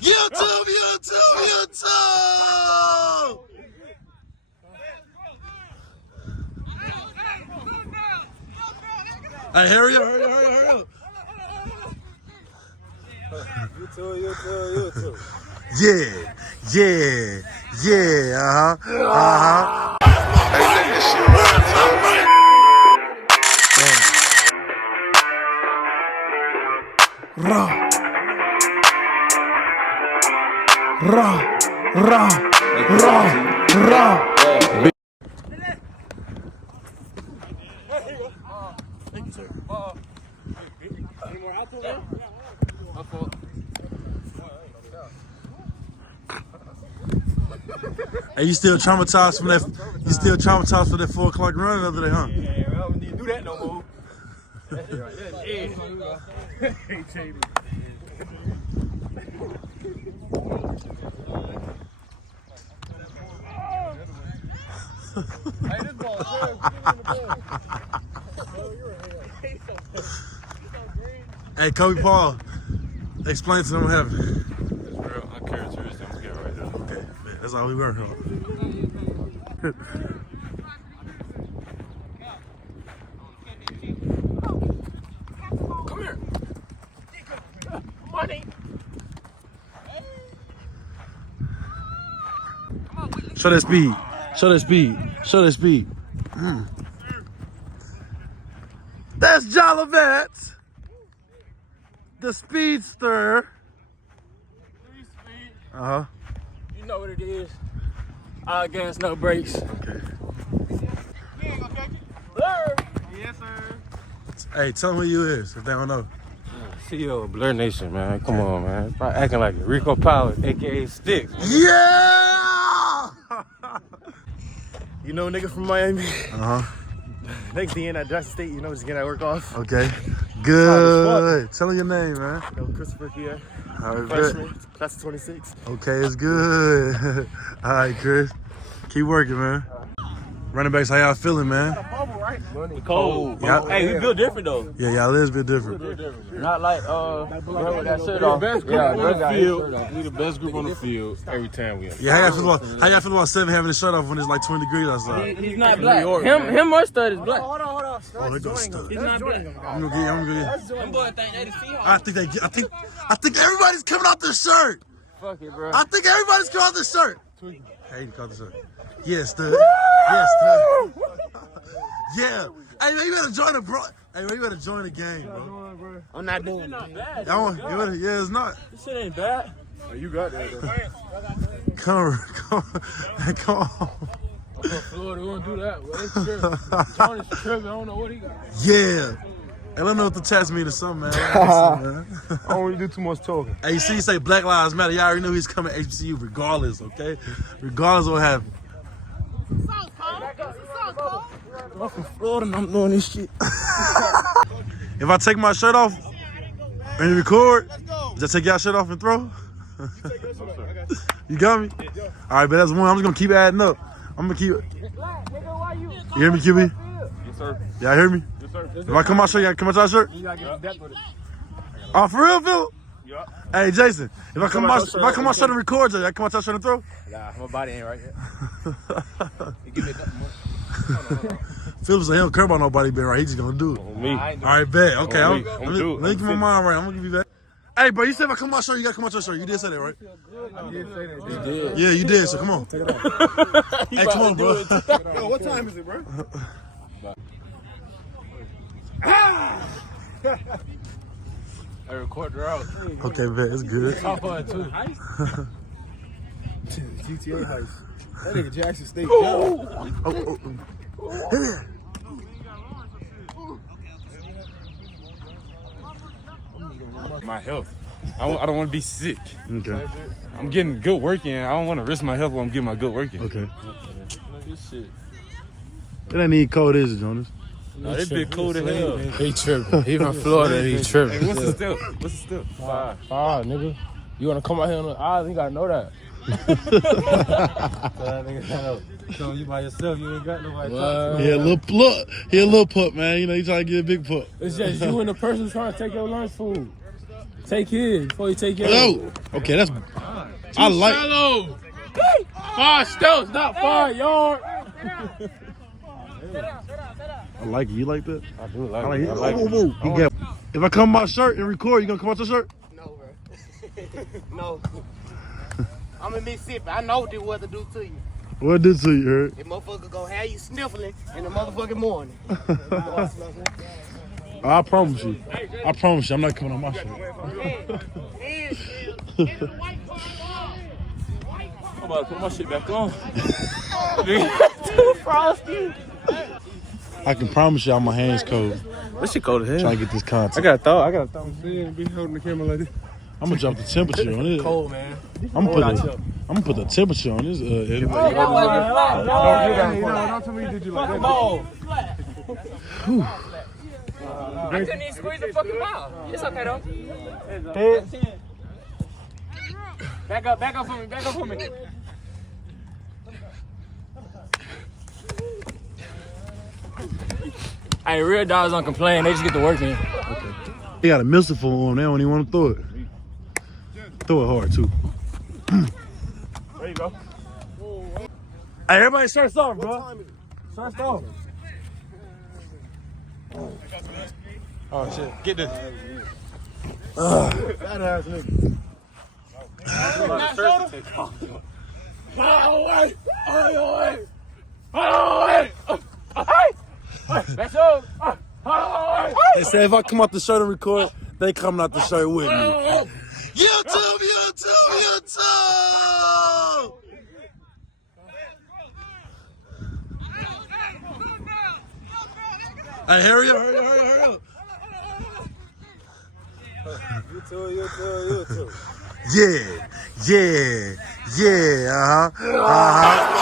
YouTube! Hey, hurry up. YouTube. Yeah, Hey, that shit Hey, you still traumatized from that? You still traumatized for that 4 o'clock run the other day, huh? Yeah, well, we need to do that no more. Hey, Kobe Paul, explain to them what happened. It's real uncharacteristic. I'm get right there. Okay, man, that's all we were. Huh? Come here. Money. Show that speed. That's Jolivet, the speedster. Uh-huh. You know what it is. All gas, no brakes. Okay. Blur. Yes, sir. Hey, tell them who you is if they don't know. CEO of Blur Nation, man. Come on, man. Stop acting like it. Rico Pilot, aka Sticks. Yeah! You know, nigga from Miami. Uh-huh. Next day in at Jackson State, you know, just getting that work off. Okay. Good. Tell them your name, man. You know, Christopher Pierre, All right, freshman, class of 26. okay, it's good. All right, Chris. Keep working, man. Running backs, how y'all feeling, man? Cold. Yeah. Hey, we built different though. Yeah, y'all is a bit different. Not like bro with that shirt off. Best group on the field. We the best group on the field every time we. Yeah, how y'all feel about Seven having his shirt off when it's like 20 degrees outside? He's not black. Him or Stud is black. Hold on. Oh, they go stuck. He's not black. I'm gonna get you. Them boys think they the Seahawks. I think everybody's coming out their shirt. Fuck it, bro. I think everybody's coming out their shirt. Hey, you caught the shirt. Yes, Stud. Yes, Stud. Yeah. Hey, man, you better join the bro. Hey, man, you better join the game, bro. I'm not doing it. That one, yeah, it's not. This shit ain't bad. Oh, you got that, though. Come on. Florida won't do that. Well, it's tripping. John is tripping. I don't know what he got. Yeah. Hey, let me know if the chats mean or something, man. I don't really do too much talking. Hey, you see, you say Black Lives Matter. Y'all already know he's coming to HBCU regardless, okay? Regardless of what happens. I'm from Florida and I'm doing this shit. If I take my shirt off and record, just take y'all shirt off and throw? You got me? All right, but that's one. I'm just going to keep adding up. I'm going to keep... You hear me, QB? Yes, sir. Y'all hear me? Yes, sir. If I come out shirt, y'all come out your shirt? Oh, for real, Phil? Yeah. Hey, Jason, if I come out shirt and record, y'all come out your shirt and throw? Nah, my body ain't right yet. Give me that Phil said he don't care about nobody being right. He just gonna do it. On me. All right, bet. Okay, Oh, let I'm me do it. keep my mind right. I'm gonna give you back. Hey, bro, you said if I come out shirt, you gotta come out your shirt. You did say that, right? Yeah, you did. So come on. Hey, come on, bro. Yo, what time is it, bro? I record her out. Okay, bet. It's good. Top on too. GTA heist. That nigga Jackson State. Here. My health. I don't want to be sick. Okay. I'm getting good work in. I don't want to risk my health while I'm getting my good work in. Okay. This shit. It ain't even cold, is it, Jonas? No, this been cool to hell. He tripping. He from Florida. He tripping. Hey, what's the step? What's the step? 5. Nigga. You wanna come out here on the aisle? You gotta know that. So you by yourself, you ain't got nobody. He a little pup, man. You know, he trying to get a big pup. It's just you and the person trying to take your lunch food. Take his before you take yours. Hello. Okay, that's. I like. Shallow. 5 steps, not 5 yards. I like it. You like that? I do like I like it. it. I like Whoa, it. whoa, whoa. He got- If I come my shirt and record, you gonna come out your shirt? No, bro. No. I'm in Mississippi. I know what this weather do to you. What did to you, heard? This motherfucker gonna have you sniffling in the motherfucking morning. I promise you. I promise you, I'm not coming on my shirt. I'm about to put my shit back on. Too frosty. I can promise you, my hands cold. That shit cold as hell. Trying to get this content. I gotta throw him. Be holding the camera like this. I'm gonna drop the temperature on it. Cold, man. I'm gonna put the temperature on this. Don't tell me you did you like that. Ball. I couldn't even squeeze the fucking ball. It's okay though. Back up for me. Hey, real dogs don't complain. They just get to work in. They got a missile for him. They don't even want to throw it. Throw it hard too. There you go. Hey, everybody starts off, bro. Starts off. Oh shit. Get this. That ass nigga. Let's go. They say if I come out the shirt and record, they coming out the shirt with me. YouTube! Hey, hurry up. You too. Yeah, uh-huh.